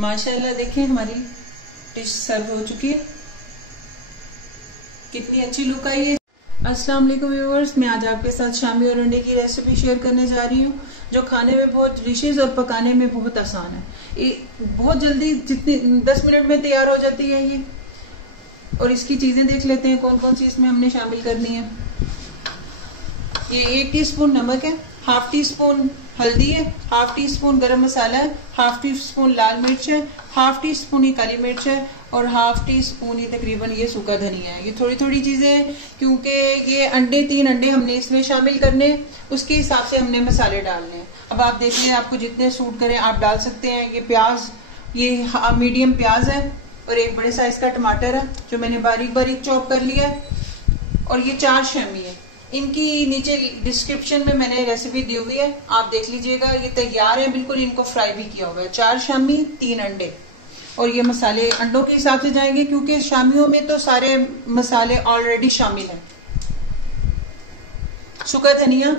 माशाल्लाह देखिए हमारी डिश सर्व हो चुकी है, कितनी अच्छी लुक आई है। अस्सलाम वालेकुम व्यूअर्स, मैं आज आपके साथ शामी और अंडे की रेसिपी शेयर करने जा रही हूँ जो खाने में बहुत डिशेज और पकाने में बहुत आसान है। ये बहुत जल्दी जितनी 10 मिनट में तैयार हो जाती है ये। और इसकी चीज़ें देख लेते हैं कौन कौन सी इसमें हमने शामिल करनी है। ये 1 टीस्पून नमक है, हाफ टी स्पून हल्दी है, हाफ टी स्पून गरम मसाला है, हाफ टी स्पून लाल मिर्च है, हाफ टी स्पून ही काली मिर्च है और हाफ टी स्पून ही तकरीबन ये सूखा धनिया है। ये थोड़ी थोड़ी चीज़ें हैं क्योंकि ये 3 अंडे हमने इसमें शामिल करने, उसके हिसाब से हमने मसाले डालने हैं। अब आप देख लें, आपको जितने सूट करें आप डाल सकते हैं। ये प्याज, ये मीडियम प्याज है और एक बड़े साइज का टमाटर है जो मैंने बारीक बारीक चॉप कर लिया है। और ये 4 शामी है, इनकी नीचे डिस्क्रिप्शन में मैंने रेसिपी दी हुई है, आप देख लीजिएगा। ये तैयार है बिल्कुल, इनको फ्राई भी किया हुआ है। 4 शामी 3 अंडे। और ये मसाले अंडों के हिसाब से जाएंगे क्योंकि शामियों में तो सारे मसाले ऑलरेडी शामिल हैं। सूखा धनिया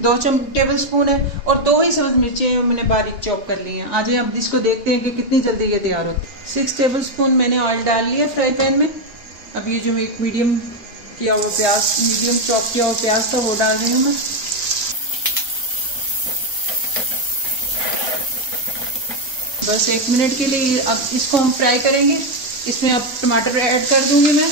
2 टेबल स्पून है और 2 ही सब्ज मिर्चें मैंने बारीक चॉप कर ली हैं। आज अब इसको देखते हैं कि कितनी जल्दी ये तैयार होती है। 6 टेबल स्पून मैंने ऑयल डाल लिया फ्राई पैन में। अब ये जो एक मीडियम किया हुआ प्याज, मीडियम चॉप किया हुआ प्याज था वो डाल रही हूँ मैं। बस 1 मिनट के लिए अब इसको हम फ्राई करेंगे। इसमें अब टमाटर ऐड कर दूंगी मैं।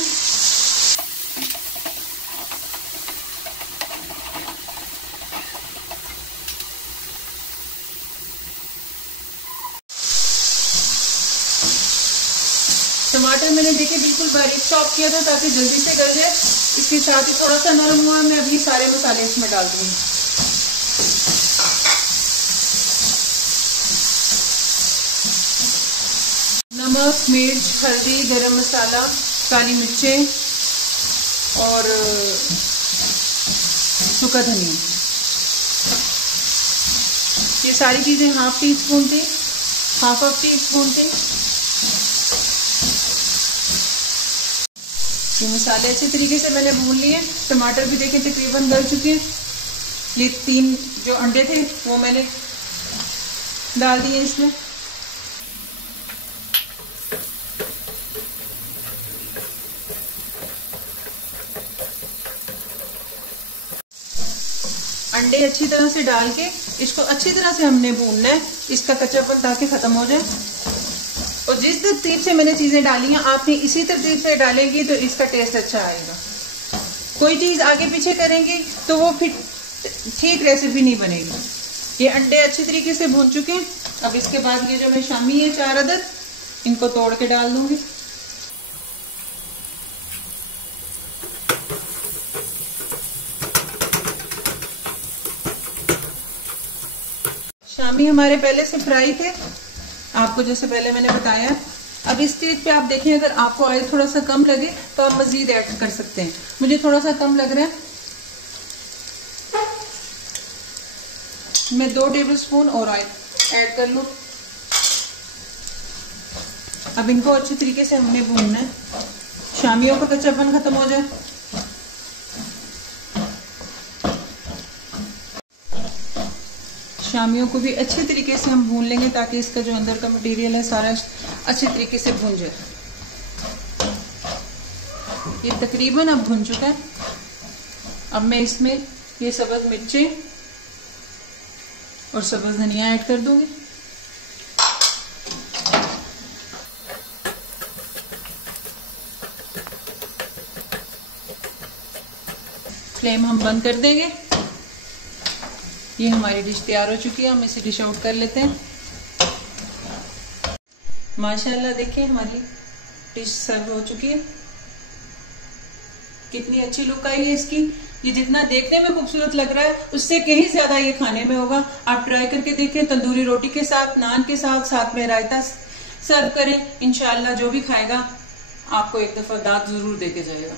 टमाटर मैंने देखिए बिल्कुल बारीक चॉप किया था ताकि जल्दी से गल जाए। इसके साथ ही थोड़ा सा नरम हुआ, मैं अभी सारे मसाले इसमें डाल दूंगी। नमक, मिर्च, हल्दी, गरम मसाला, काली मिर्चें और सूखा धनिया, ये सारी चीजें हाफ टी स्पून थी, हाफ टी स्पून थी। ये मसाले अच्छे तरीके से मैंने भून लिए। टमाटर भी देखें तकरीबन गल चुके हैं। ये 3 जो अंडे थे वो मैंने डाल दिए इसमें। अंडे अच्छी तरह से डाल के इसको अच्छी तरह से हमने भूनना है, इसका कच्चापन ताकि खत्म हो जाए। और जिस तरतीब से मैंने चीजें डाली हैं आपने इसी तरतीब से डालेंगी तो इसका टेस्ट अच्छा आएगा। कोई चीज आगे पीछे करेंगे तो वो फिर ठीक रेसिपी नहीं बनेगी। ये अंडे अच्छी तरीके से भून चुके हैं। अब इसके बाद ये जो मैं शामी है 4 अदद, इनको तोड़ के डाल दूंगी। शामी हमारे पहले से फ्राई थे, आपको जैसे पहले मैंने बताया। अब इस स्टेज पे आप देखें, अगर आपको ऑयल थोड़ा सा कम लगे तो आप मजीद ऐड कर सकते हैं। मुझे थोड़ा सा कम लग रहा है, मैं 2 टेबल स्पून और ऑयल ऐड कर लूं। अब इनको अच्छी तरीके से हमने भूनना है, शामियों का कच्चापन खत्म हो जाए। शामियों को भी अच्छी तरीके से हम भून लेंगे ताकि इसका जो अंदर का मटेरियल है सारा अच्छे तरीके से भून जाए। ये तकरीबन अब भून चुका है। अब मैं इसमें ये सब्ज मिर्चें और सब्ज धनिया ऐड कर दूंगी। फ्लेम हम बंद कर देंगे। ये हमारी डिश तैयार हो चुकी है, हम इसे डिश आउट कर लेते हैं। माशाल्लाह देखिए हमारी डिश सर्व हो चुकी है, कितनी अच्छी लुक आई है इसकी। ये जितना देखने में खूबसूरत लग रहा है उससे कहीं ज्यादा ये खाने में होगा। आप ट्राई करके देखें, तंदूरी रोटी के साथ, नान के साथ, साथ में रायता सर्व करें। इंशाल्लाह जो भी खाएगा आपको एक दफा दाद जरूर देके जाएगा।